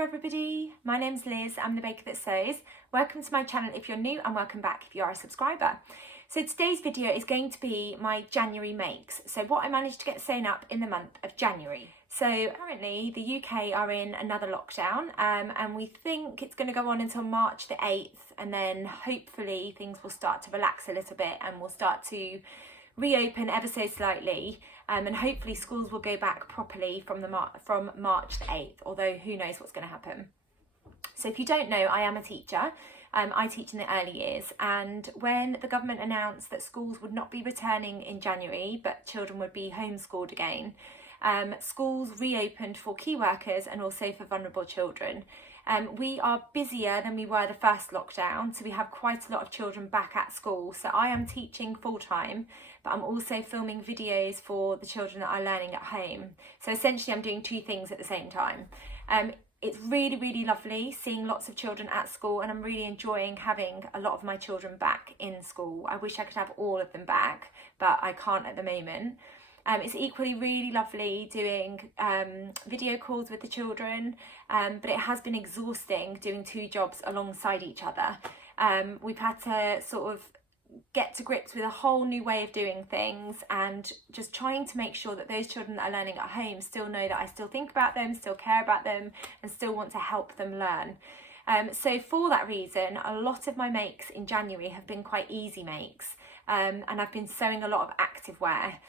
Hello everybody, my name's Liz, I'm the baker that sews. Welcome to my channel if you're new and welcome back if you are a subscriber. So today's video is going to be my January makes, so what I managed to get sewn up in the month of January. So currently the UK are in another lockdown and we think it's going to go on until March the 8th, and then hopefully things will start to relax a little bit and we'll start to reopen ever so slightly, and hopefully schools will go back properly from March the 8th, although who knows what's going to happen. So if you don't know, I am a teacher. I teach in the early years, and when the government announced that schools would not be returning in January but children would be homeschooled again, schools reopened for key workers and also for vulnerable children. We are busier than we were the first lockdown, so we have quite a lot of children back at school. So I am teaching full-time, but I'm also filming videos for the children that are learning at home. So essentially I'm doing two things at the same time. It's really lovely seeing lots of children at school, and I'm really enjoying having a lot of my children back in school. I wish I could have all of them back, but I can't at the moment. It's equally really lovely doing video calls with the children, but it has been exhausting doing two jobs alongside each other. We've had to sort of get to grips with a whole new way of doing things, and just trying to make sure that those children that are learning at home still know that I still think about them, still care about them, and still want to help them learn. So for that reason, a lot of my makes in January have been quite easy makes, and I've been sewing a lot of active wear.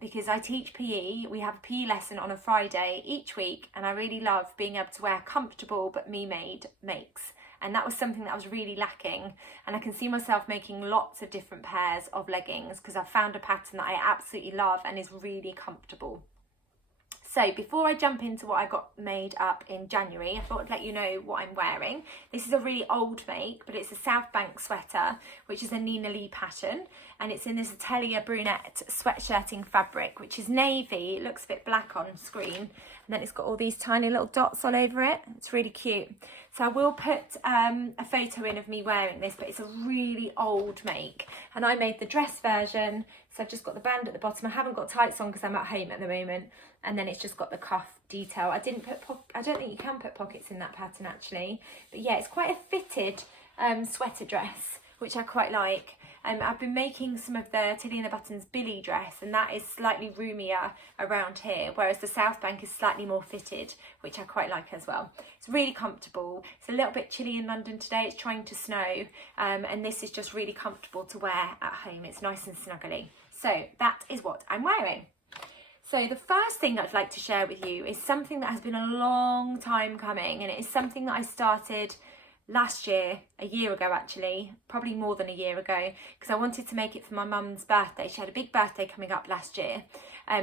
Because I teach PE, we have a PE lesson on a Friday each week, and I really love being able to wear comfortable but me-made makes, and that was something that I was really lacking, and I can see myself making lots of different pairs of leggings because I've found a pattern that I absolutely love and is really comfortable. So before I jump into what I got made up in January, I thought I'd let you know what I'm wearing. This is a really old make, but it's a South Bank sweater, which is a Nina Lee pattern, and it's in this Atelier brunette sweatshirting fabric, which is navy. It looks a bit black on screen, and then it's got all these tiny little dots all over it. It's really cute. So I will put a photo in of me wearing this, but it's a really old make, and I made the dress version. So I've just got the band at the bottom. I haven't got tights on because I'm at home at the moment, and then it's just got the cuff detail. I didn't put I don't think you can put pockets in that pattern actually, but yeah, it's quite a fitted sweater dress, which I quite like. I've been making some of the Tilly and the Buttons Billy dress, and that is slightly roomier around here, whereas the South Bank is slightly more fitted, which I quite like as well. It's really comfortable. It's a little bit chilly in London today. It's trying to snow, and this is just really comfortable to wear at home. It's nice and snuggly. So that is what I'm wearing. So the first thing that I'd like to share with you is something that has been a long time coming, and it is something that I started last year, a year ago actually, probably more than a year ago, because I wanted to make it for my mum's birthday. She had a big birthday coming up last year.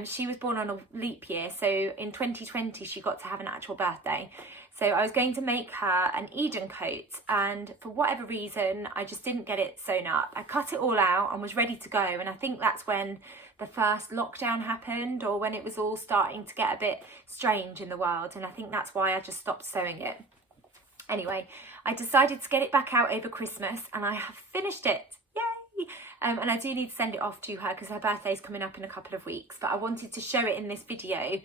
She was born on a leap year, so in 2020 she got to have an actual birthday. So I was going to make her an Eden coat, and for whatever reason I just didn't get it sewn up. I cut it all out and was ready to go, and I think that's when the first lockdown happened, or when it was all starting to get a bit strange in the world, and I think that's why I just stopped sewing it. Anyway, I decided to get it back out over Christmas, and I have finished it. Yay! And I do need to send it off to her because her birthday's coming up in a couple of weeks, but I wanted to show it in this video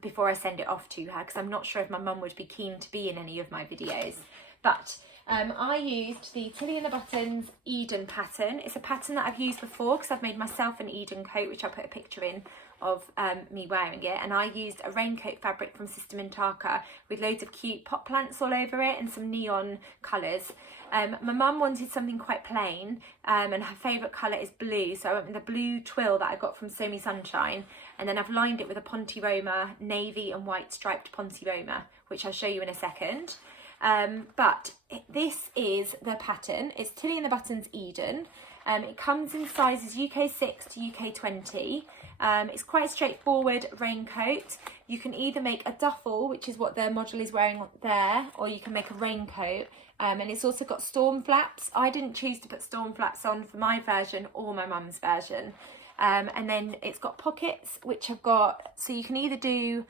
before I send it off to her, because I'm not sure if my mum would be keen to be in any of my videos. But I used the Tilly and the Buttons Eden pattern. It's a pattern that I've used before because I've made myself an Eden coat, which I'll put a picture in of me wearing it, and I used a raincoat fabric from Sister Mintaka with loads of cute pot plants all over it and some neon colours. My mum wanted something quite plain, and her favourite colour is blue, so I went with the blue twill that I got from Sew Me Sunshine, and then I've lined it with a Ponte Roma navy and white striped Ponte Roma, which I'll show you in a second. But this is the pattern. It's Tilly and the Buttons Eden. It comes in sizes UK 6 to UK 20. It's quite a straightforward raincoat. You can either make a duffel, which is what the model is wearing there, or you can make a raincoat. And it's also got storm flaps. I didn't choose to put storm flaps on for my version or my mum's version. And then it's got pockets, which have got, so you can either do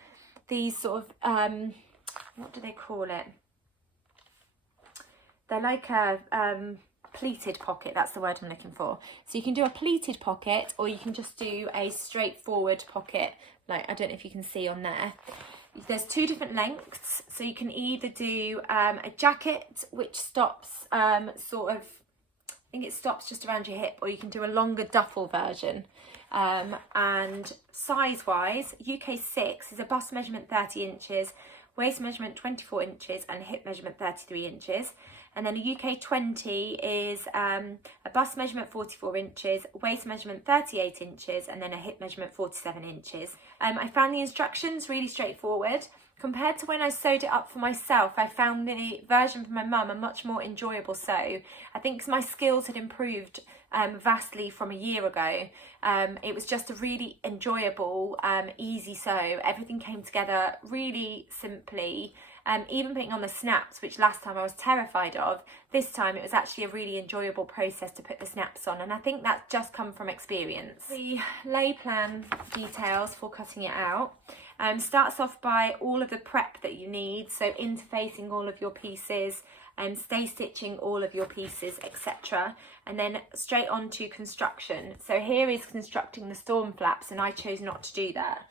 these sort of, what do they call it? They're like a pleated pocket, that's the word I'm looking for. So you can do a pleated pocket, or you can just do a straightforward pocket, like I don't know if you can see on there. there's 2 different lengths, so you can either do a jacket which stops sort of, I think it stops just around your hip, or you can do a longer duffel version. And size wise, UK 6 is a bust measurement 30 inches, waist measurement 24 inches and hip measurement 33 inches. And then a UK 20 is a bust measurement 44 inches, waist measurement 38 inches, and then a hip measurement 47 inches. I found the instructions really straightforward. Compared to when I sewed it up for myself, I found the version for my mum a much more enjoyable sew. I think my skills had improved vastly from a year ago. It was just a really enjoyable, easy sew. Everything came together really simply. Even putting on the snaps, which last time I was terrified of, this time it was actually a really enjoyable process to put the snaps on, and I think that's just come from experience. The lay plan details for cutting it out starts off by all of the prep that you need, so interfacing all of your pieces and stay stitching all of your pieces, etc., and then straight on to construction. So here is constructing the storm flaps, and I chose not to do that.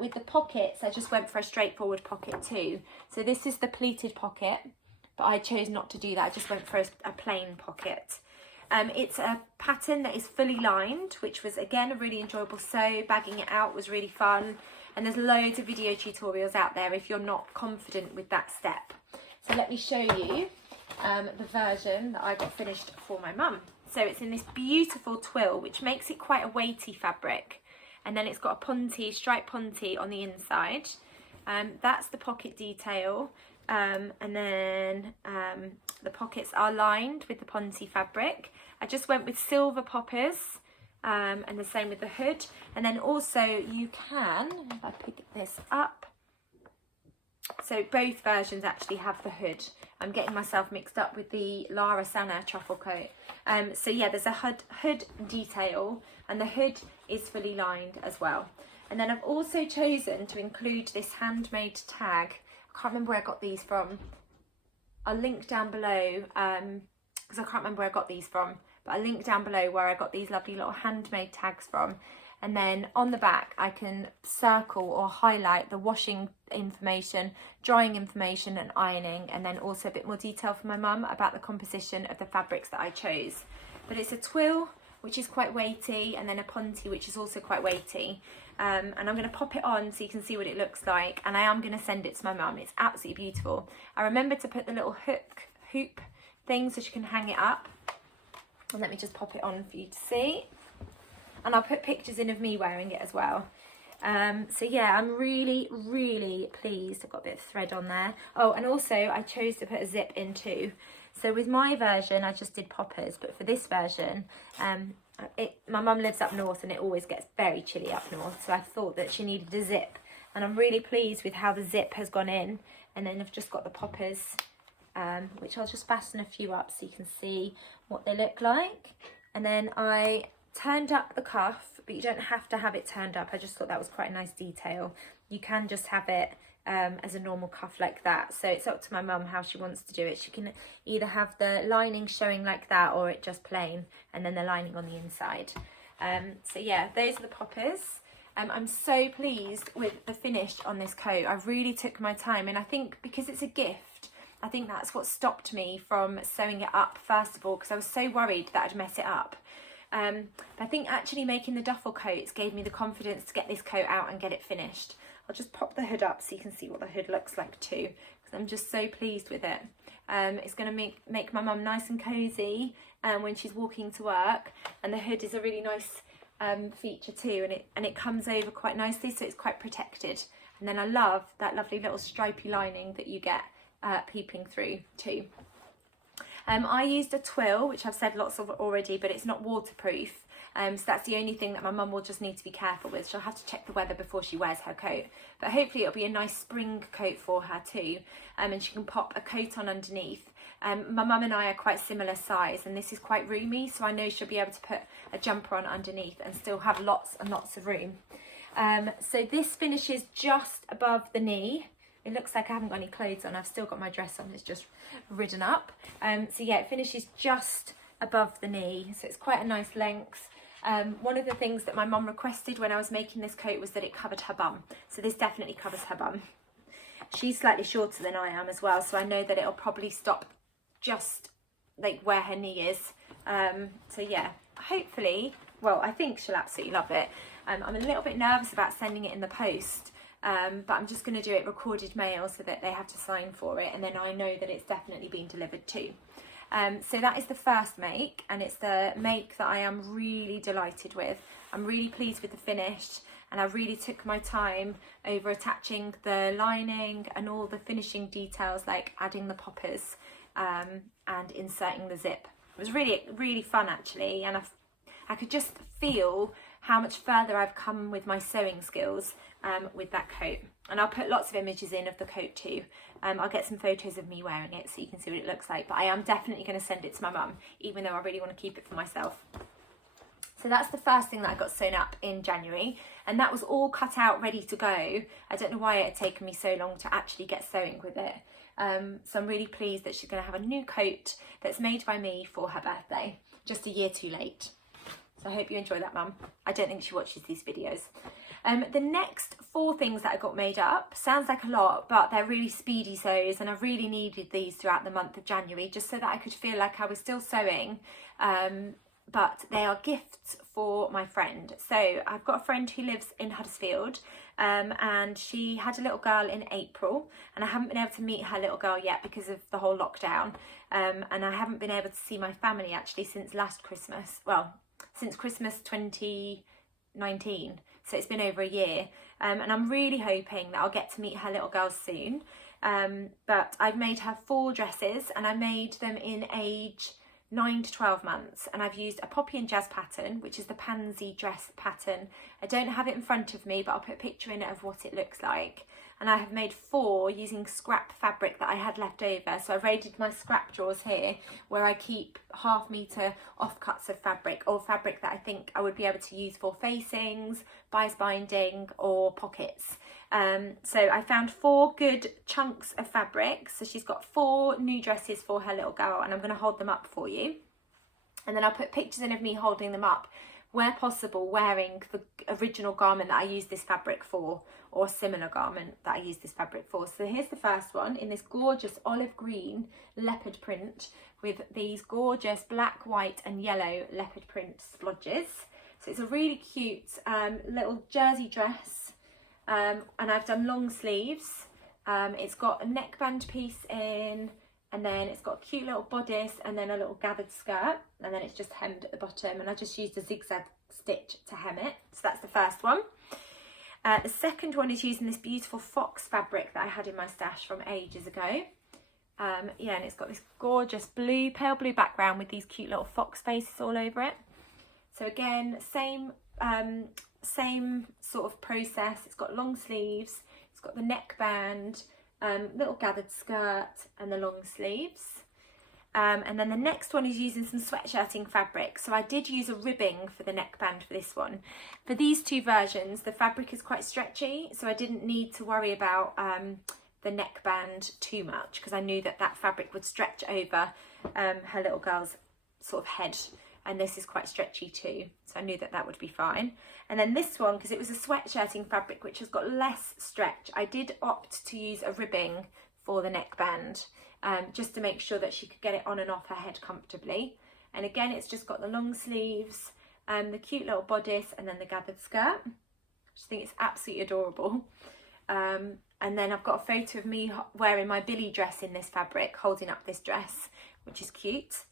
With the pockets, I just went for a straightforward pocket too. So this is the pleated pocket, but I chose not to do that. I just went for a plain pocket. It's a pattern that is fully lined, which was again a really enjoyable sew. Bagging it out was really fun, and there's loads of video tutorials out there if you're not confident with that step. So let me show you the version that I got finished for my mum. So it's in this beautiful twill, which makes it quite a weighty fabric. And then it's got a ponte, striped ponte on the inside. That's the pocket detail. And then the pockets are lined with the ponte fabric. I just went with silver poppers, and the same with the hood. And then also you can, if I pick this up, so both versions actually have the hood. I'm getting myself mixed up with the Lara Sana truffle coat. So yeah, there's a hood detail, and the hood is fully lined as well. And then I've also chosen to include this handmade tag. I can't remember where I got these from. I'll link down below, because I can't remember where I got these from, but I'll link down below where I got these lovely little handmade tags from. And then on the back I can circle or highlight the washing information, drying information and ironing, and then also a bit more detail for my mum about the composition of the fabrics that I chose. But it's a twill, which is quite weighty, and then a ponte, which is also quite weighty. And I'm going to pop it on so you can see what it looks like, and I am going to send it to my mum. It's absolutely beautiful. I remembered to put the little hoop thing so she can hang it up. And let me just pop it on for you to see. And I'll put pictures in of me wearing it as well. So yeah, I'm really, really pleased. I've got a bit of thread on there. Oh, and also I chose to put a zip in too. So with my version, I just did poppers, but for this version, my mum lives up north and it always gets very chilly up north. So I thought that she needed a zip, and I'm really pleased with how the zip has gone in. And then I've just got the poppers, which I'll just fasten a few up so you can see what they look like. And then I turned up the cuff, but you don't have to have it turned up. I just thought that was quite a nice detail. You can just have it as a normal cuff like that. So it's up to my mum how she wants to do it. She can either have the lining showing like that, or it just plain, and then the lining on the inside. So yeah, those are the poppers. I'm so pleased with the finish on this coat. I really took my time, and I think because it's a gift, I think that's what stopped me from sewing it up first of all, because I was so worried that I'd mess it up. I think actually making the duffel coats gave me the confidence to get this coat out and get it finished. I'll just pop the hood up so you can see what the hood looks like too, because I'm just so pleased with it. It's going to make my mum nice and cosy when she's walking to work, and the hood is a really nice feature too, and it comes over quite nicely, so it's quite protected. And then I love that lovely little stripy lining that you get peeping through too. I used a twill, which I've said lots of already, but it's not waterproof. So that's the only thing that my mum will just need to be careful with. She'll have to check the weather before she wears her coat. But hopefully it'll be a nice spring coat for her too. And she can pop a coat on underneath. My mum and I are quite similar size, and this is quite roomy, so I know she'll be able to put a jumper on underneath and still have lots and lots of room. So this finishes just above the knee. It looks like I haven't got any clothes on. I've still got my dress on. It's just ridden up. So yeah, it finishes just above the knee. So it's quite a nice length. One of the things that my mum requested when I was making this coat was that it covered her bum. So this definitely covers her bum. She's slightly shorter than I am as well, so I know that it'll probably stop just like where her knee is. So yeah, hopefully, well, I think she'll absolutely love it. I'm a little bit nervous about sending it in the post, but I'm just going to do it recorded mail so that they have to sign for it, and then I know that it's definitely been delivered too. So that is the first make, and it's the make that I am really delighted with. I'm really pleased with the finish, and I really took my time over attaching the lining and all the finishing details, like adding the poppers and inserting the zip. It was really fun actually, and I could just feel how much further I've come with my sewing skills with that coat. And I'll put lots of images in of the coat too. I'll get some photos of me wearing it so you can see what it looks like, but I am definitely going to send it to my mum, even though I really want to keep it for myself. So that's the first thing that I got sewn up in January, and that was all cut out ready to go. I don't know why it had taken me so long to actually get sewing with it. So I'm really pleased that she's going to have a new coat that's made by me for her birthday, just a year too late. So I hope you enjoy that, Mum. I don't think she watches these videos. The next 4 things that I got made up, sounds like a lot, but they're really speedy sews, and I really needed these throughout the month of January just so that I could feel like I was still sewing, but they are gifts for my friend. So I've got a friend who lives in Huddersfield, and she had a little girl in April, and I haven't been able to meet her little girl yet because of the whole lockdown, and I haven't been able to see my family actually since last Christmas, well, since Christmas 2019, so it's been over a year, and I'm really hoping that I'll get to meet her little girl soon. But I've made her 4 dresses, and I made them in age 9 to 12 months, and I've used a poppy and jazz pattern, which is the Panties Dress pattern. I don't have it in front of me, but I'll put a picture in it of what it looks like. And I have made 4 using scrap fabric that I had left over. So I raided my scrap drawers here, where I keep half-metre offcuts of fabric, or fabric that I think I would be able to use for facings, bias binding, or pockets. So I found 4 good chunks of fabric. So she's got 4 new dresses for her little girl, and I'm going to hold them up for you. And then I'll put pictures in of me holding them up, where possible, wearing the original garment that I used this fabric for, or a similar garment that I used this fabric for. So here's the first one in this gorgeous olive green leopard print with these gorgeous black, white and yellow leopard print splodges. So it's a really cute little jersey dress, and I've done long sleeves. It's got a neckband piece in, and then it's got a cute little bodice, and then a little gathered skirt, and then it's just hemmed at the bottom, and I just used a zigzag stitch to hem it. So that's the first one. The second one is using this beautiful fox fabric that I had in my stash from ages ago. Yeah, and it's got this gorgeous blue, pale blue background with these cute little fox faces all over it. So again, same sort of process. It's got long sleeves, it's got the neckband, little gathered skirt and the long sleeves. And then the next one is using some sweatshirting fabric. So I did use a ribbing for the neckband for this one. For these 2 versions, the fabric is quite stretchy, so I didn't need to worry about the neckband too much, because I knew that that fabric would stretch over her little girl's sort of head, and this is quite stretchy too, so I knew that that would be fine. And then this one, because it was a sweatshirting fabric which has got less stretch, I did opt to use a ribbing for the neckband, just to make sure that she could get it on and off her head comfortably. And again, it's just got the long sleeves, the cute little bodice, and then the gathered skirt. I just think it's absolutely adorable. And then I've got a photo of me wearing my Billy dress in this fabric, holding up this dress, which is cute.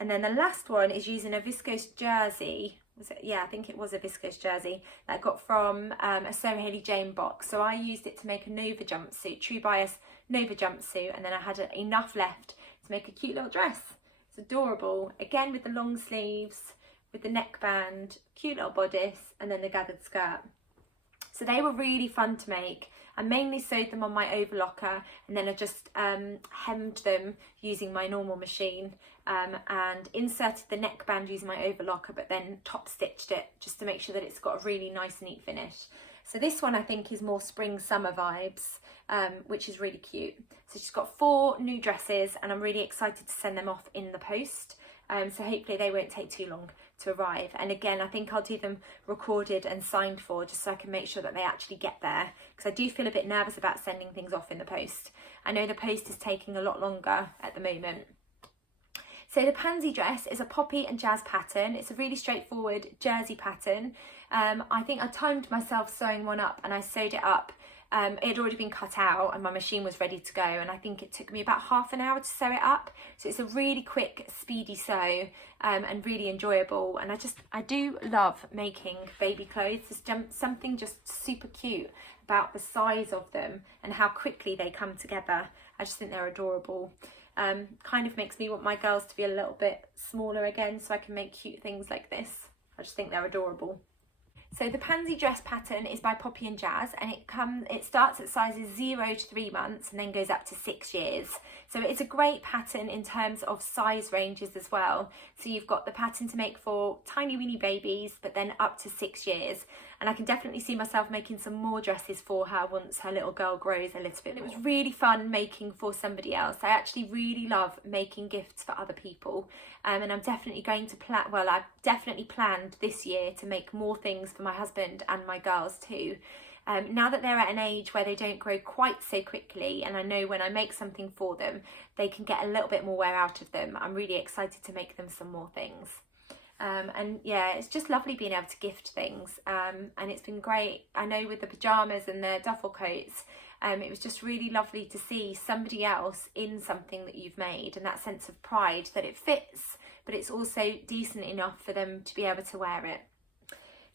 And then the last one is using a viscose jersey. Was it? Yeah, I think it was a viscose jersey that I got from a Sew Hayley Jane box. So I used it to make a Nova jumpsuit, True Bias Nova jumpsuit, and then I had enough left to make a cute little dress. It's adorable. Again, with the long sleeves, with the neckband, cute little bodice, and then the gathered skirt. So they were really fun to make. I mainly sewed them on my overlocker, and then I just hemmed them using my normal machine, and inserted the neckband using my overlocker, but then top stitched it just to make sure that it's got a really nice neat finish. So this one I think is more spring summer vibes, which is really cute. So she's got 4 new dresses, and I'm really excited to send them off in the post. So hopefully they won't take too long to arrive. And again, I think I'll do them recorded and signed for, just so I can make sure that they actually get there, because I do feel a bit nervous about sending things off in the post. I know the post is taking a lot longer at the moment. So the pansy dress is a poppy and jazz pattern. It's a really straightforward jersey pattern. I think I timed myself sewing one up, and I sewed it up. It had already been cut out and my machine was ready to go, and I think it took me about half an hour to sew it up. So it's a really quick, speedy sew, and really enjoyable. And I do love making baby clothes. There's something just super cute about the size of them and how quickly they come together. I just think they're adorable. Kind of makes me want my girls to be a little bit smaller again, so I can make cute things like this. I just think they're adorable. So the pansy dress pattern is by Poppy and Jazz, and it starts at sizes 0 to 3 months and then goes up to 6 years. So it's a great pattern in terms of size ranges as well. So you've got the pattern to make for tiny weeny babies, but then up to 6 years. And I can definitely see myself making some more dresses for her once her little girl grows a little bit more. It was really fun making for somebody else. I actually really love making gifts for other people. And I'm definitely going to I've definitely planned this year to make more things for my husband and my girls too. Now that they're at an age where they don't grow quite so quickly, and I know when I make something for them, they can get a little bit more wear out of them, I'm really excited to make them some more things. And yeah, it's just lovely being able to gift things, and it's been great. I know with the pyjamas and the duffel coats, it was just really lovely to see somebody else in something that you've made, and that sense of pride that it fits, but it's also decent enough for them to be able to wear it.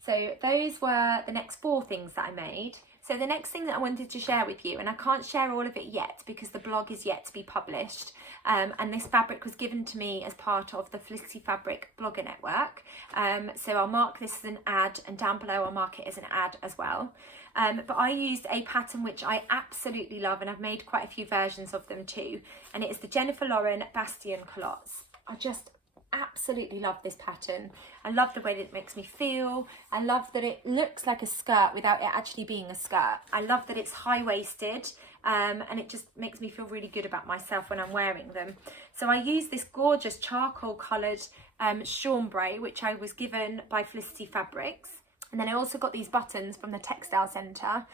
So those were the next 4 things that I made. So the next thing that I wanted to share with you, and I can't share all of it yet because the blog is yet to be published, and this fabric was given to me as part of the Felicity Fabric blogger network. So I'll mark this as an ad, and down below I'll mark it as an ad as well. But I used a pattern which I absolutely love, and I've made quite a few versions of them too, and it is the Jennifer Lauren Bastion culottes. I just absolutely love this pattern. I love the way that it makes me feel. I love that it looks like a skirt without it actually being a skirt. I love that it's high-waisted, and it just makes me feel really good about myself when I'm wearing them. So I use this gorgeous charcoal coloured chambray, which I was given by Felicity Fabrics. And then I also got these buttons from the Textile Centre,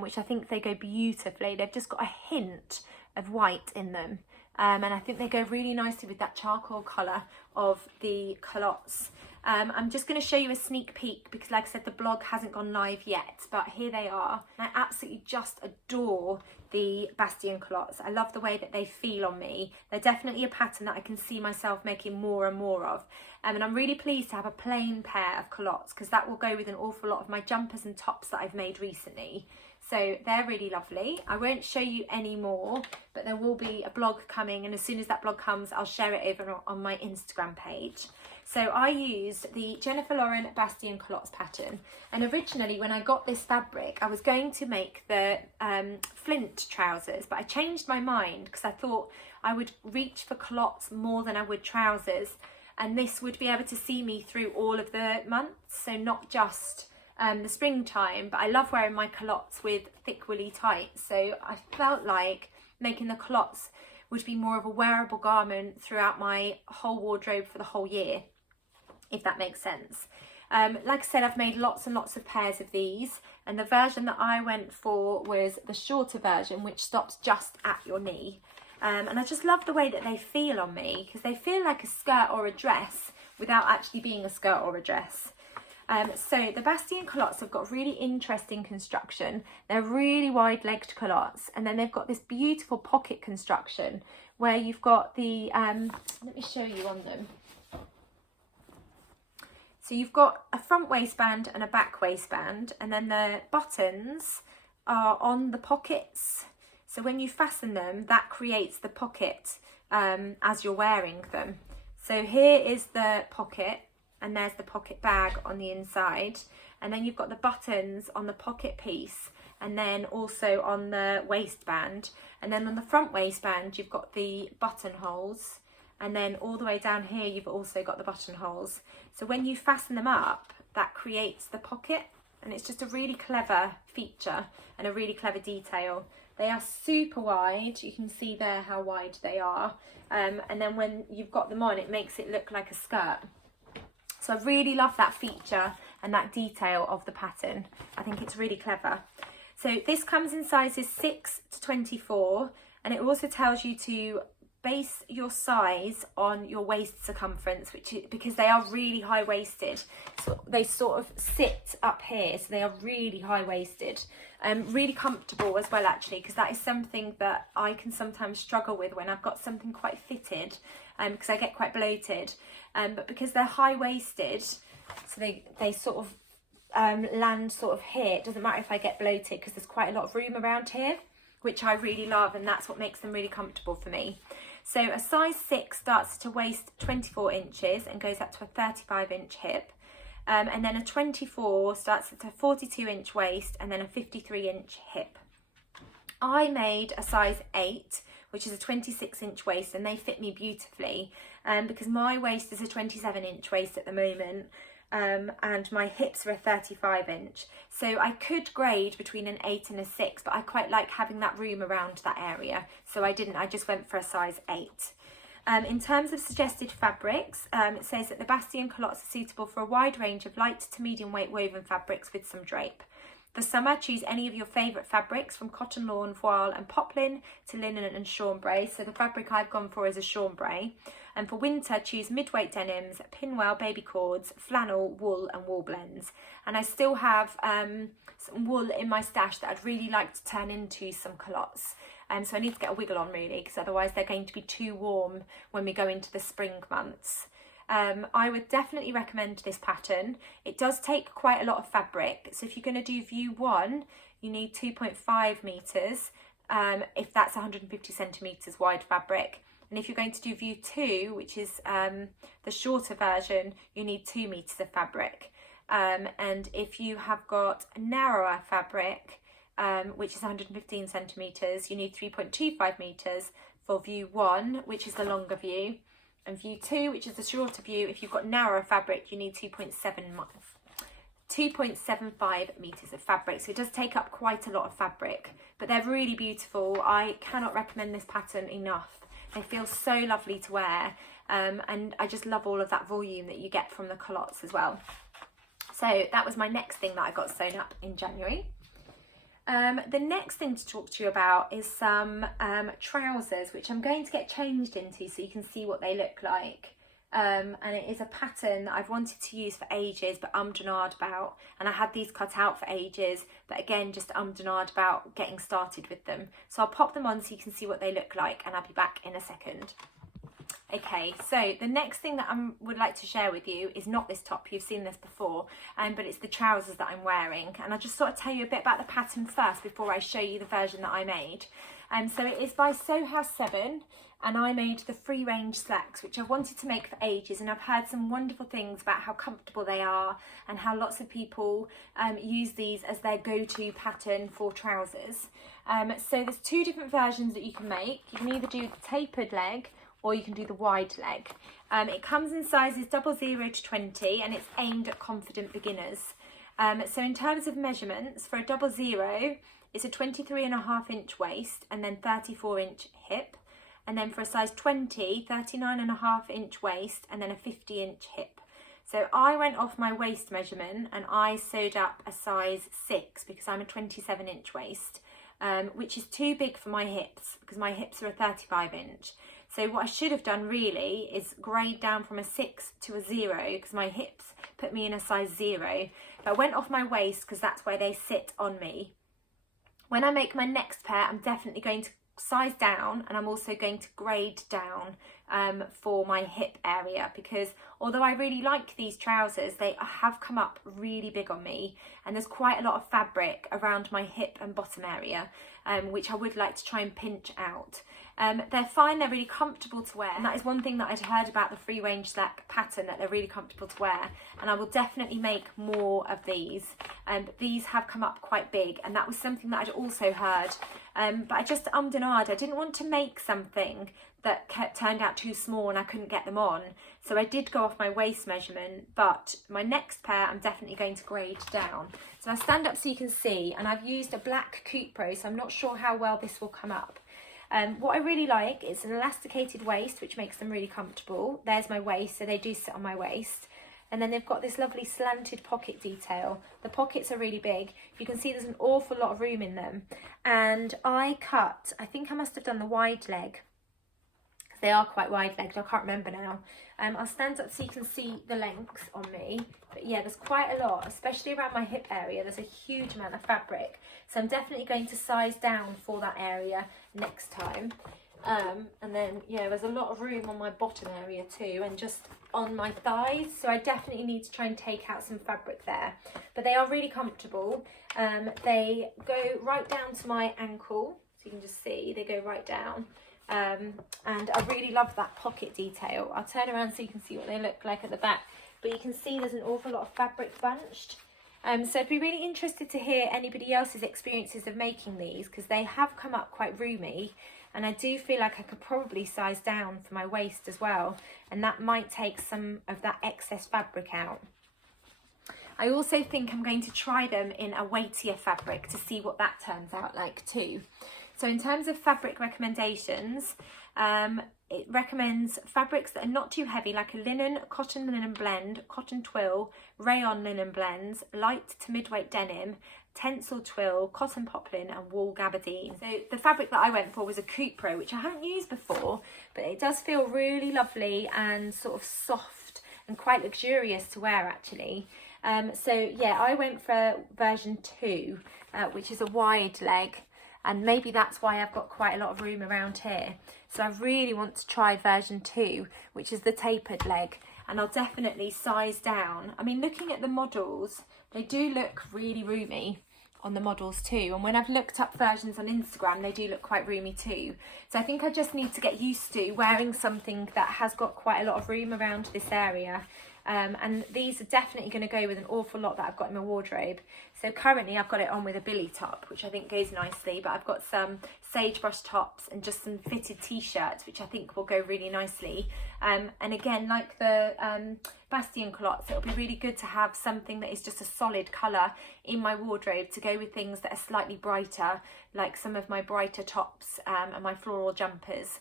which I think they go beautifully. They've just got a hint of white in them. And I think they go really nicely with that charcoal colour of the culottes. I'm just going to show you a sneak peek because, like I said, the blog hasn't gone live yet, but here they are. I absolutely just adore the Bastion culottes. I love the way that they feel on me. They're definitely a pattern that I can see myself making more and more of. And I'm really pleased to have a plain pair of culottes because that will go with an awful lot of my jumpers and tops that I've made recently. So they're really lovely. I won't show you any more, but there will be a blog coming, and as soon as that blog comes, I'll share it over on my Instagram page. So I used the Jennifer Lauren Bastion culottes pattern, and originally when I got this fabric, I was going to make the flint trousers, but I changed my mind because I thought I would reach for culottes more than I would trousers, and this would be able to see me through all of the months, so not just the springtime, but I love wearing my culottes with thick woolly tights, so I felt like making the culottes would be more of a wearable garment throughout my whole wardrobe for the whole year, if that makes sense. Like I said, I've made lots and lots of pairs of these, and the version that I went for was the shorter version, which stops just at your knee. And I just love the way that they feel on me because they feel like a skirt or a dress without actually being a skirt or a dress. So the Bastion culottes have got really interesting construction. They're really wide legged culottes, and then they've got this beautiful pocket construction where you've got the, let me show you on them. So you've got a front waistband and a back waistband, and then the buttons are on the pockets. So when you fasten them, that creates the pocket as you're wearing them. So here is the pocket, and there's the pocket bag on the inside, and then you've got the buttons on the pocket piece, and then also on the waistband, and then on the front waistband you've got the buttonholes, and then all the way down here you've also got the buttonholes. So when you fasten them up, that creates the pocket, and it's just a really clever feature and a really clever detail. They are super wide, you can see there how wide they are, and then when you've got them on, it makes it look like a skirt. So I really love that feature and that detail of the pattern. I think it's really clever. So this comes in sizes 6 to 24, and it also tells you to base your size on your waist circumference, because they are really high-waisted. So they sort of sit up here, so they are really high-waisted. Really comfortable as well, actually, because that is something that I can sometimes struggle with when I've got something quite fitted, because I get quite bloated. But because they're high-waisted, so they sort of land sort of here. It doesn't matter if I get bloated because there's quite a lot of room around here, which I really love, and that's what makes them really comfortable for me. So a size 6 starts at a waist 24 inches and goes up to a 35-inch hip. And then a 24 starts at a 42-inch waist and then a 53-inch hip. I made a size 8, which is a 26-inch waist, and they fit me beautifully because my waist is a 27-inch waist at the moment. And my hips are a 35-inch, so I could grade between an 8 and a 6, but I quite like having that room around that area, so I just went for a size 8. In terms of suggested fabrics, it says that the Bastion culottes are suitable for a wide range of light to medium weight woven fabrics with some drape. For summer, choose any of your favourite fabrics, from cotton, lawn, voile and poplin to linen and chambray. So the fabric I've gone for is a chambray. And for winter, choose mid-weight denims, pinwell, baby cords, flannel, wool and wool blends. And I still have some wool in my stash that I'd really like to turn into some culottes. So I need to get a wiggle on, really, because otherwise they're going to be too warm when we go into the spring months. I would definitely recommend this pattern. It does take quite a lot of fabric. So if you're going to do view 1, you need 2.5 metres, if that's 150 centimetres wide fabric. And if you're going to do view 2, which is the shorter version, you need 2 metres of fabric. And if you have got narrower fabric, which is 115 centimetres, you need 3.25 metres for view 1, which is the longer view. And view 2, which is the shorter view, if you've got narrower fabric, you need 2.75 metres of fabric. So it does take up quite a lot of fabric, but they're really beautiful. I cannot recommend this pattern enough. They feel so lovely to wear, and I just love all of that volume that you get from the culottes as well. So that was my next thing that I got sewn up in January. The next thing to talk to you about is some trousers, which I'm going to get changed into so you can see what they look like. And it is a pattern that I've wanted to use for ages but ummed and ahed about, and I had these cut out for ages, but again just ummed and ahed about getting started with them. So I'll pop them on so you can see what they look like, and I'll be back in a second. Okay, so the next thing that I would like to share with you is not this top, you've seen this before, but it's the trousers that I'm wearing. And I'll just sort of tell you a bit about the pattern first before I show you the version that I made. So it is by Sew House 7, and I made the free range slacks, which I've wanted to make for ages, and I've heard some wonderful things about how comfortable they are and how lots of people use these as their go-to pattern for trousers. So there's 2 different versions that you can make. You can either do the tapered leg or you can do the wide leg. It comes in sizes 00 to 20, and it's aimed at confident beginners. So in terms of measurements, for a 00, it's a 23.5-inch waist and then 34-inch hip. And then for a size 20, 39.5-inch waist and then a 50-inch hip. So I went off my waist measurement and I sewed up a size 6 because I'm a 27-inch waist, which is too big for my hips because my hips are a 35-inch. So what I should have done really is grade down from a 6 to a 0 because my hips put me in a size 0. But I went off my waist because that's where they sit on me. When I make my next pair, I'm definitely going to size down, and I'm also going to grade down for my hip area, because although I really like these trousers, they have come up really big on me, and there's quite a lot of fabric around my hip and bottom area, which I would like to try and pinch out. They're fine, they're really comfortable to wear, and that is one thing that I'd heard about the free range slack pattern, that they're really comfortable to wear, and I will definitely make more of these. But these have come up quite big, and that was something that I'd also heard, but I just ummed and ahed. I didn't want to make something that turned out too small and I couldn't get them on, so I did go off my waist measurement, but my next pair I'm definitely going to grade down. So I stand up so you can see, and I've used a black Cupro, so I'm not sure how well this will come up. What I really like is an elasticated waist, which makes them really comfortable. There's my waist, so they do sit on my waist. And then they've got this lovely slanted pocket detail. The pockets are really big. You can see there's an awful lot of room in them. And I think I must have done the wide leg, because they are quite wide legged. I can't remember now. I'll stand up so you can see the length on me. But yeah, there's quite a lot, especially around my hip area. There's a huge amount of fabric. So I'm definitely going to size down for that area next time. And then, yeah, there's a lot of room on my bottom area too, and just on my thighs. So I definitely need to try and take out some fabric there. But they are really comfortable. They go right down to my ankle. So you can just see, they go right down. And I really love that pocket detail. I'll turn around so you can see what they look like at the back. But you can see there's an awful lot of fabric bunched. So I'd be really interested to hear anybody else's experiences of making these, because they have come up quite roomy. And I do feel like I could probably size down for my waist as well. And that might take some of that excess fabric out. I also think I'm going to try them in a weightier fabric to see what that turns out like too. So in terms of fabric recommendations, it recommends fabrics that are not too heavy, like a linen, cotton linen blend, cotton twill, rayon linen blends, light to midweight denim, tencel twill, cotton poplin and wool gabardine. So the fabric that I went for was a Cupro, which I haven't used before, but it does feel really lovely and sort of soft and quite luxurious to wear actually. So yeah, I went for version 2, which is a wide leg. And maybe that's why I've got quite a lot of room around here. So I really want to try version 2, which is the tapered leg. And I'll definitely size down. I mean, looking at the models, they do look really roomy on the models too. And when I've looked up versions on Instagram, they do look quite roomy too. So I think I just need to get used to wearing something that has got quite a lot of room around this area. And these are definitely going to go with an awful lot that I've got in my wardrobe. So currently I've got it on with a billy top, which I think goes nicely, but I've got some sagebrush tops and just some fitted t-shirts, which I think will go really nicely. And again, like the Bastion culottes, it'll be really good to have something that is just a solid colour in my wardrobe to go with things that are slightly brighter, like some of my brighter tops and my floral jumpers.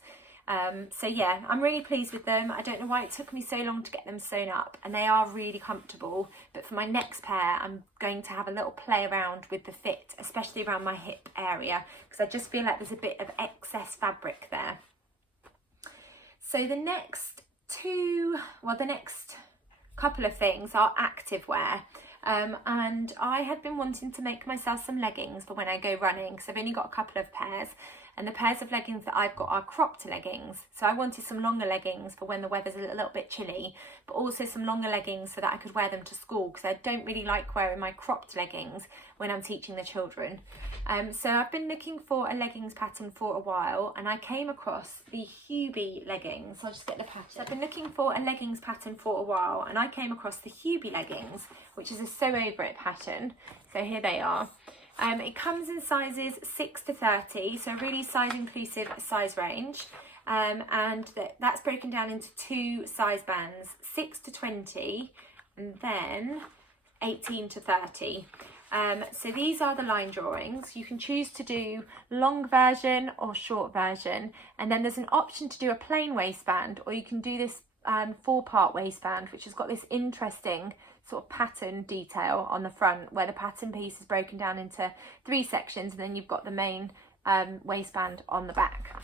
So yeah, I'm really pleased with them. I don't know why it took me so long to get them sewn up, and they are really comfortable. But for my next pair, I'm going to have a little play around with the fit, especially around my hip area, because I just feel like there's a bit of excess fabric there. So the next couple of things are activewear. And I had been wanting to make myself some leggings for when I go running, because I've only got a couple of pairs, and the pairs of leggings that I've got are cropped leggings. So I wanted some longer leggings for when the weather's a little bit chilly, but also some longer leggings so that I could wear them to school, because I don't really like wearing my cropped leggings when I'm teaching the children. So I've been looking for a leggings pattern for a while, and I came across the Hubie Leggings. I'll just get the pattern. So I've been looking for a leggings pattern for a while, and I came across the Hubie Leggings, which is a Sew Over It pattern. So here they are. It comes in sizes 6 to 30, so a really size inclusive size range. And that's broken down into 2 size bands, 6 to 20 and then 18 to 30. So these are the line drawings. You can choose to do long version or short version, and then there's an option to do a plain waistband, or you can do this 4-part waistband, which has got this interesting sort of pattern detail on the front, where the pattern piece is broken down into 3 sections, and then you've got the main waistband on the back.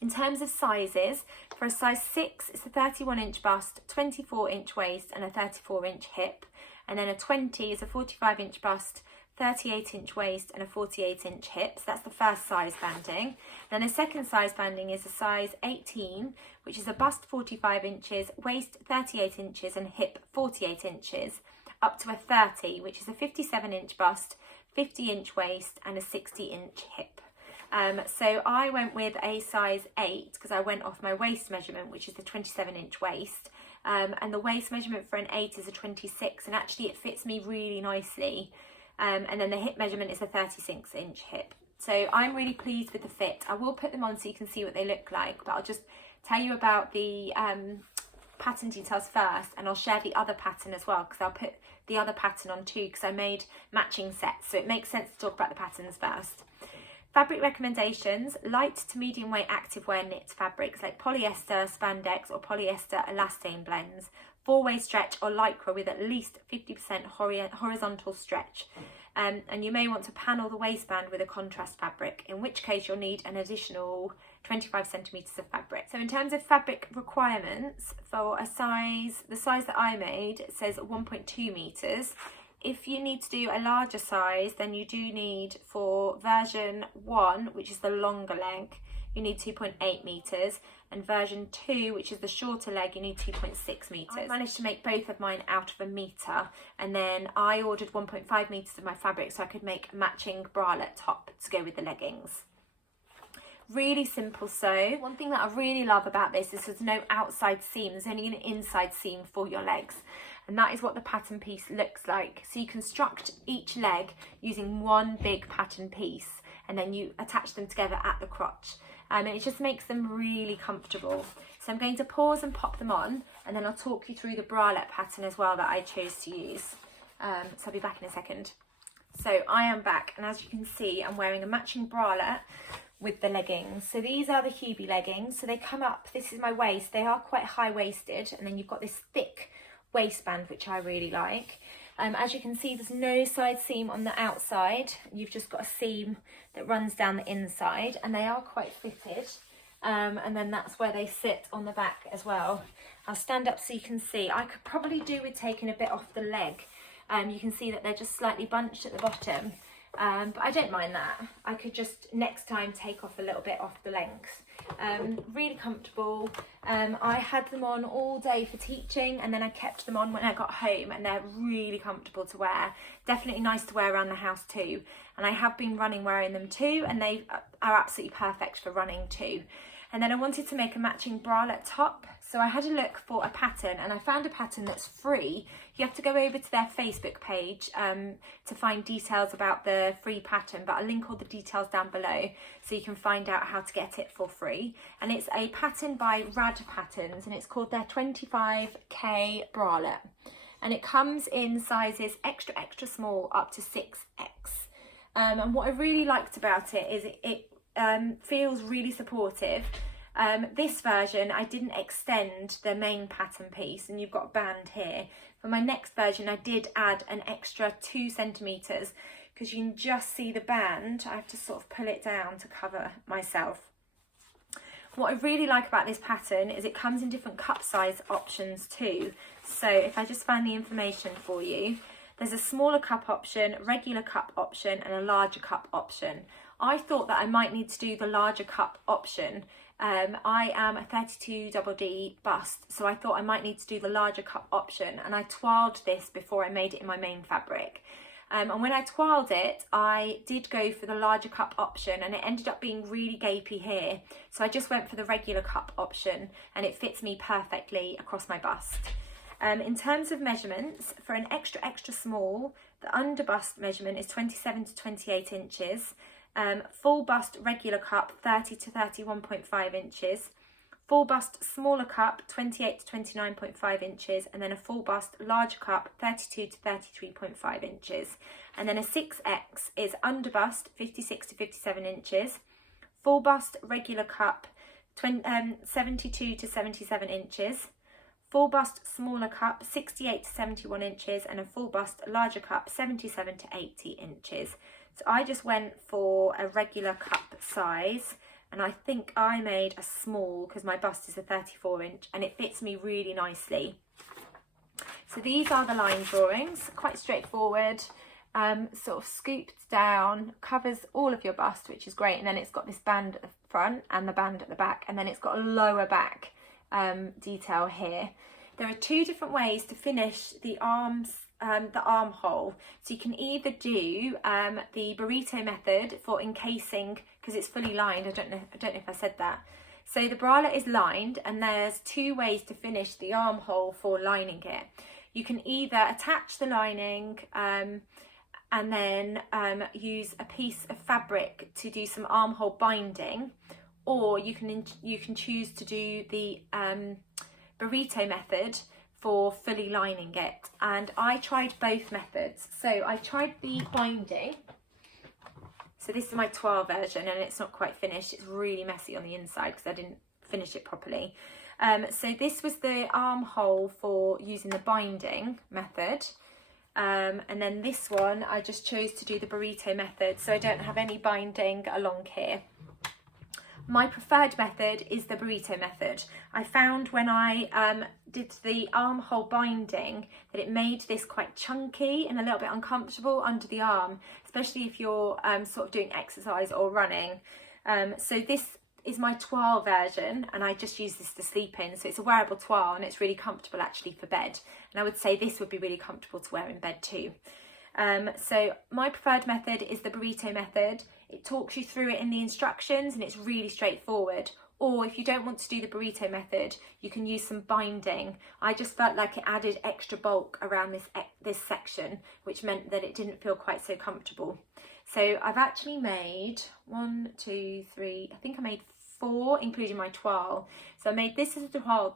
In terms of sizes, for a size 6, it's a 31-inch bust, 24-inch waist and a 34-inch hip. And then a 20 is a 45-inch bust, 38-inch waist and a 48-inch hip. So that's the first size banding. Then the second size banding is a size 18, which is a bust 45 inches, waist 38 inches and hip 48 inches, up to a 30, which is a 57-inch bust, 50-inch waist and a 60-inch hip. So I went with a size 8 because I went off my waist measurement, which is the 27-inch waist. And the waist measurement for an 8 is a 26, and actually it fits me really nicely. And then the hip measurement is a 36-inch hip. So I'm really pleased with the fit. I will put them on so you can see what they look like, but I'll just tell you about the pattern details first, and I'll share the other pattern as well, because I'll put the other pattern on too, because I made matching sets, so it makes sense to talk about the patterns first. Fabric recommendations: light to medium weight activewear knit fabrics like polyester, spandex or polyester elastane blends, 4-way stretch or lycra with at least 50% horizontal stretch. And you may want to panel the waistband with a contrast fabric, in which case you'll need an additional 25 centimetres of fabric. So in terms of fabric requirements, for a size, the size that I made, it says 1.2 metres. If you need to do a larger size, then you do need, for version 1, which is the longer leg, you need 2.8 metres, and version 2, which is the shorter leg, you need 2.6 metres. I managed to make both of mine out of a metre, and then I ordered 1.5 metres of my fabric so I could make a matching bralette top to go with the leggings. Really simple sew. One thing that I really love about this is there's no outside seam, there's only an inside seam for your legs. And that is what the pattern piece looks like. So you construct each leg using one big pattern piece, and then you attach them together at the crotch. And it just makes them really comfortable. So I'm going to pause and pop them on, and then I'll talk you through the bralette pattern as well that I chose to use. So I'll be back in a second. So I am back, and as you can see, I'm wearing a matching bralette with the leggings. So these are the Hubie leggings. So they come up, this is my waist, they are quite high-waisted, and then you've got this thick waistband, which I really like. As you can see, there's no side seam on the outside. You've just got a seam that runs down the inside, and they are quite fitted. And then that's where they sit on the back as well. I'll stand up so you can see. I could probably do with taking a bit off the leg. You can see that they're just slightly bunched at the bottom. But I don't mind that. I could just next time take off a little bit off the length. Really comfortable. I had them on all day for teaching, and then I kept them on when I got home, and they're really comfortable to wear. Definitely nice to wear around the house too. And I have been running wearing them too, and they are absolutely perfect for running too. And then I wanted to make a matching bralette top, so I had a look for a pattern, and I found a pattern that's free. You have to go over to their Facebook page to find details about the free pattern, but I'll link all the details down below so you can find out how to get it for free. And it's a pattern by Rad Patterns, and it's called their 25K bralette. And it comes in sizes extra, extra small up to 6X. And what I really liked about it is it feels really supportive. This version, I didn't extend the main pattern piece, and you've got a band here. For my next version, I did add an extra 2 centimetres because you can just see the band. I have to sort of pull it down to cover myself. What I really like about this pattern is it comes in different cup size options too. So if I just find the information for you, there's a smaller cup option, regular cup option, and a larger cup option. I thought that I might need to do the larger cup option. I am a 32DD bust, so I thought I might need to do the larger cup option, and I toiled this before I made it in my main fabric. And when I toiled it, I did go for the larger cup option, and it ended up being really gapey here. So I just went for the regular cup option, and it fits me perfectly across my bust. In terms of measurements, for an extra, extra small, the under bust measurement is 27 to 28 inches. Full bust regular cup 30 to 31.5 inches, full bust smaller cup 28 to 29.5 inches, and then a full bust larger cup 32 to 33.5 inches. And then a 6X is under bust 56 to 57 inches, full bust regular cup 72 to 77 inches, full bust smaller cup 68 to 71 inches, and a full bust larger cup 77 to 80 inches. So I just went for a regular cup size, and I think I made a small because my bust is a 34 inch, and it fits me really nicely. So these are the line drawings, quite straightforward, sort of scooped down, covers all of your bust, which is great. And then it's got this band at the front and the band at the back, and then it's got a lower back detail here. There are 2 different ways to finish the arms, the armhole. So you can either do the burrito method for encasing, because it's fully lined. I don't know if I said that. So the bralette is lined, and there's 2 ways to finish the armhole for lining it. You can either attach the lining and then use a piece of fabric to do some armhole binding, or you can choose to do the burrito method for fully lining it. And I tried both methods. So I tried the binding. So this is my 12 version, and it's not quite finished. It's really messy on the inside because I didn't finish it properly. So this was the armhole for using the binding method. And then this one, I just chose to do the burrito method, so I don't have any binding along here. My preferred method is the burrito method. I found when I did the armhole binding that it made this quite chunky and a little bit uncomfortable under the arm, especially if you're sort of doing exercise or running. So this is my toile version, and I just use this to sleep in. So it's a wearable toile and it's really comfortable actually for bed. And I would say this would be really comfortable to wear in bed too. So my preferred method is the burrito method. It talks you through it in the instructions and it's really straightforward. Or if you don't want to do the burrito method, you can use some binding. I just felt like it added extra bulk around this section, which meant that it didn't feel quite so comfortable. So I've actually made 1, 2, 3, I think I made 4, including my toile. So I made this as a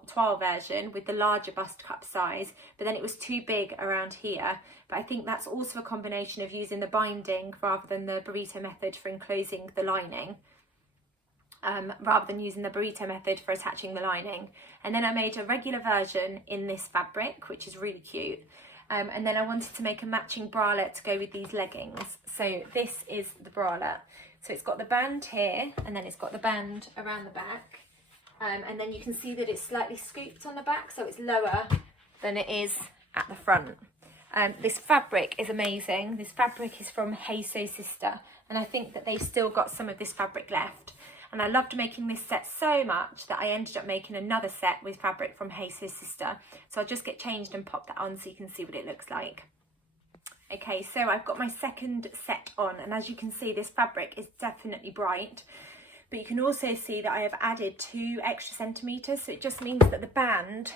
toile version with the larger bust cup size, but then it was too big around here. But I think that's also a combination of using the binding rather than the burrito method for enclosing the lining, rather than using the burrito method for attaching the lining. And then I made a regular version in this fabric, which is really cute. And then I wanted to make a matching bralette to go with these leggings. So this is the bralette. So it's got the band here, and then it's got the band around the back. And then you can see that it's slightly scooped on the back, so it's lower than it is at the front. This fabric is amazing. This fabric is from Hey So Sister, and I think that they've still got some of this fabric left. And I loved making this set so much that I ended up making another set with fabric from Hey So Sister. So I'll just get changed and pop that on so you can see what it looks like. Okay, so I've got my second set on, and as you can see, this fabric is definitely bright, but you can also see that I have added 2 extra centimetres, so it just means that the band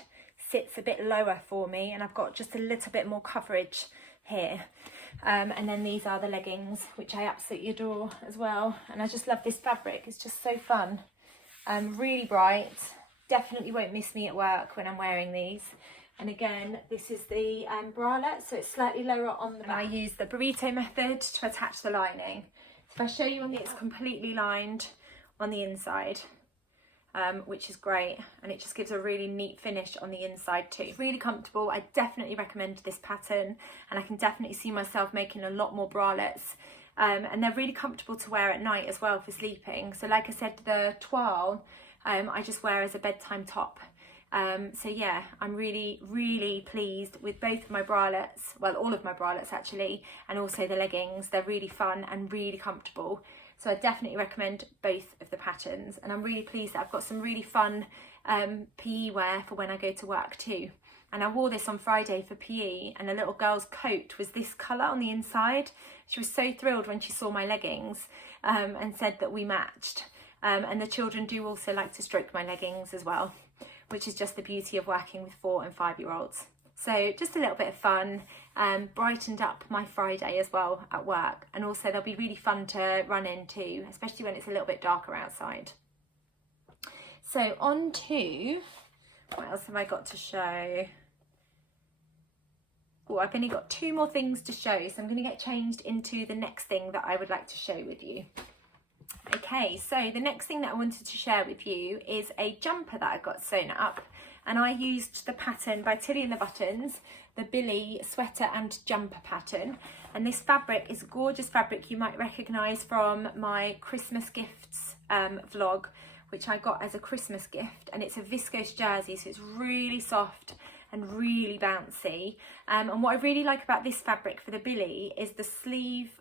sits a bit lower for me, and I've got just a little bit more coverage here. And then these are the leggings, which I absolutely adore as well, and I just love this fabric. It's just so fun. Really bright, definitely won't miss me at work when I'm wearing these. And again, this is the bralette, so it's slightly lower on the back. And I use the burrito method to attach the lining. So if I show you on the, it's completely lined on the inside, which is great. And it just gives a really neat finish on the inside too. It's really comfortable. I definitely recommend this pattern, and I can definitely see myself making a lot more bralettes. And they're really comfortable to wear at night as well for sleeping. So like I said, the toile, I just wear as a bedtime top. So yeah, I'm really pleased with both of my bralettes, well, all of my bralettes actually, and also the leggings. They're really fun and really comfortable, so I definitely recommend both of the patterns. And I'm really pleased that I've got some really fun PE wear for when I go to work too. And I wore this on Friday for PE, and a little girl's coat was this colour on the inside. She was so thrilled when she saw my leggings and said that we matched. And the children do also like to stroke my leggings as well, which is just the beauty of working with 4 and 5-year-olds. So just a little bit of fun, brightened up my Friday as well at work. And also they'll be really fun to run into, especially when it's a little bit darker outside. So on to, what else have I got to show? Oh, I've only got 2 more things to show, so I'm going to get changed into the next thing that I would like to share with you. Okay, so the next thing that I wanted to share with you is a jumper that I got sewn up, and I used the pattern by Tilly and the Buttons, the Billy sweater and jumper pattern. And this fabric is gorgeous fabric you might recognise from my Christmas gifts vlog, which I got as a Christmas gift, and it's a viscose jersey, so it's really soft and really bouncy. And what I really like about this fabric for the Billy is the sleeve,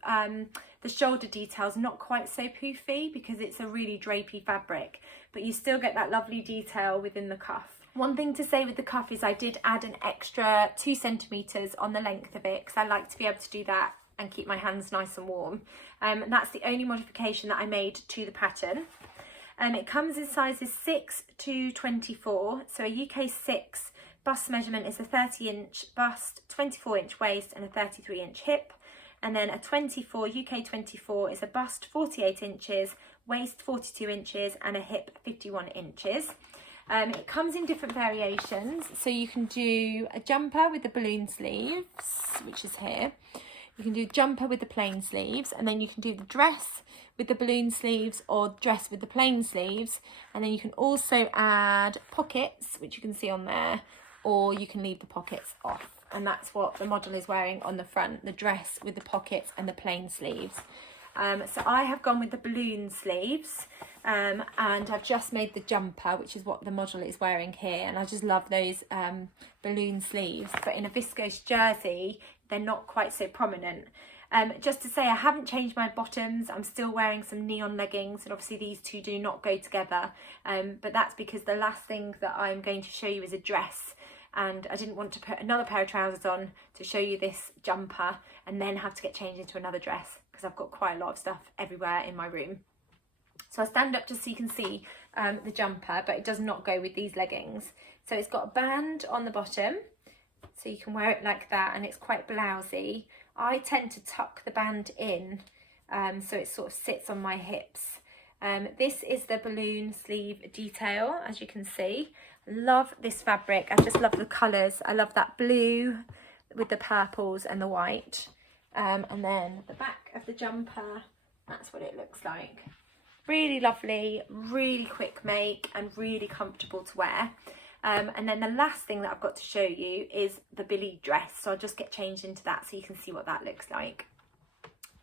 the shoulder detail's not quite so poofy because it's a really drapey fabric, but you still get that lovely detail within the cuff. One thing to say with the cuff is I did add an extra 2 centimetres on the length of it, because I like to be able to do that and keep my hands nice and warm. And that's the only modification that I made to the pattern. It comes in sizes 6 to 24, so a UK 6 bust measurement is a 30-inch bust, 24-inch waist and a 33-inch hip. And then a 24, UK 24 is a bust 48 inches, waist 42 inches and a hip 51 inches. It comes in different variations, so you can do a jumper with the balloon sleeves, which is here. You can do jumper with the plain sleeves, and then you can do the dress with the balloon sleeves or dress with the plain sleeves. And then you can also add pockets, which you can see on there, or you can leave the pockets off. And that's what the model is wearing on the front, the dress with the pockets and the plain sleeves. So I have gone with the balloon sleeves, and I've just made the jumper, which is what the model is wearing here. And I just love those balloon sleeves, but in a viscose jersey, they're not quite so prominent. Just to say, I haven't changed my bottoms. I'm still wearing some neon leggings, and obviously these two do not go together. But that's because the last thing that I'm going to show you is a dress. And I didn't want to put another pair of trousers on to show you this jumper and then have to get changed into another dress, because I've got quite a lot of stuff everywhere in my room. So I'll stand up just so you can see the jumper, but it does not go with these leggings. So it's got a band on the bottom, so you can wear it like that, and it's quite blousy. I tend to tuck the band in, so it sort of sits on my hips. This is the balloon sleeve detail, as you can see. Love this fabric. I just love the colours. I love that blue with the purples and the white. And then the back of the jumper, that's what it looks like. Really lovely, really quick make and really comfortable to wear. And then the last thing that I've got to show you is the Billy dress. So I'll just get changed into that so you can see what that looks like.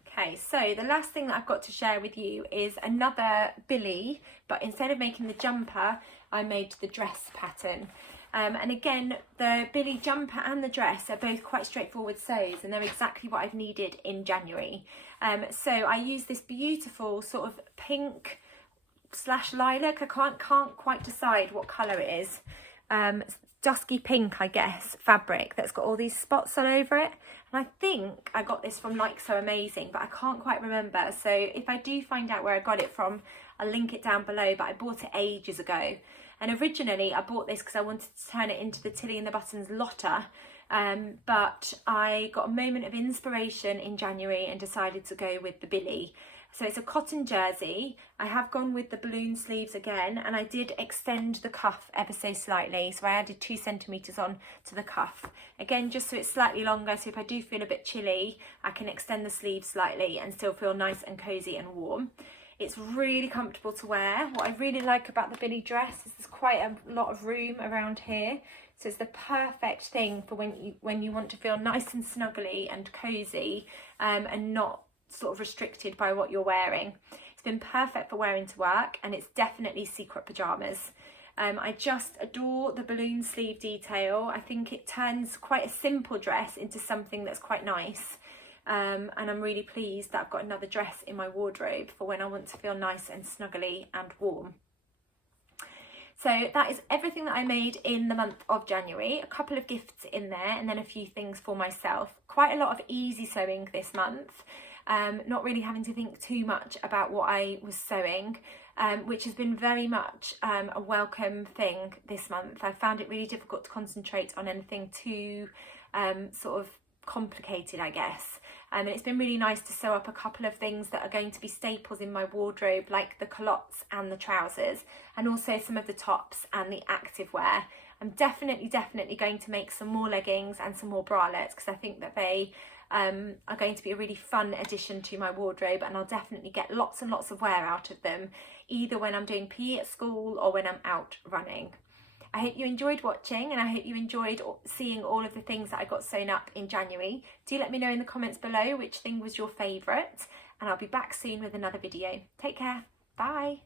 Okay, so the last thing that I've got to share with you is another Billy, but instead of making the jumper, I made the dress pattern. And again, the Billy jumper and the dress are both quite straightforward sews, and they're exactly what I've needed in January. So I use this beautiful sort of pink / lilac. I can't quite decide what colour it is. Dusky pink, I guess, fabric that's got all these spots all over it. And I think I got this from Like So Amazing, but I can't quite remember. So if I do find out where I got it from, I'll link it down below, but I bought it ages ago. And originally I bought this because I wanted to turn it into the Tilly and the Buttons Lotta, but I got a moment of inspiration in January and decided to go with the Billy. So it's a cotton jersey. I have gone with the balloon sleeves again, and I did extend the cuff ever so slightly. So I added 2 centimetres on to the cuff. Again, just so it's slightly longer, so if I do feel a bit chilly, I can extend the sleeves slightly and still feel nice and cosy and warm. It's really comfortable to wear. What I really like about the Billy dress is there's quite a lot of room around here. So it's the perfect thing for when you want to feel nice and snuggly and cosy, and not sort of restricted by what you're wearing. It's been perfect for wearing to work, and it's definitely secret pyjamas. I just adore the balloon sleeve detail. I think it turns quite a simple dress into something that's quite nice. And I'm really pleased that I've got another dress in my wardrobe for when I want to feel nice and snuggly and warm. So that is everything that I made in the month of January. A couple of gifts in there, and then a few things for myself. Quite a lot of easy sewing this month. Not really having to think too much about what I was sewing, which has been very much a welcome thing this month. I found it really difficult to concentrate on anything too sort of complicated, I guess. And it's been really nice to sew up a couple of things that are going to be staples in my wardrobe, like the culottes and the trousers, and also some of the tops and the activewear. I'm definitely going to make some more leggings and some more bralettes, because I think that they are going to be a really fun addition to my wardrobe, and I'll definitely get lots and lots of wear out of them, either when I'm doing PE at school or when I'm out running. I hope you enjoyed watching, and I hope you enjoyed seeing all of the things that I got sewn up in January. Do let me know in the comments below which thing was your favourite, and I'll be back soon with another video. Take care. Bye.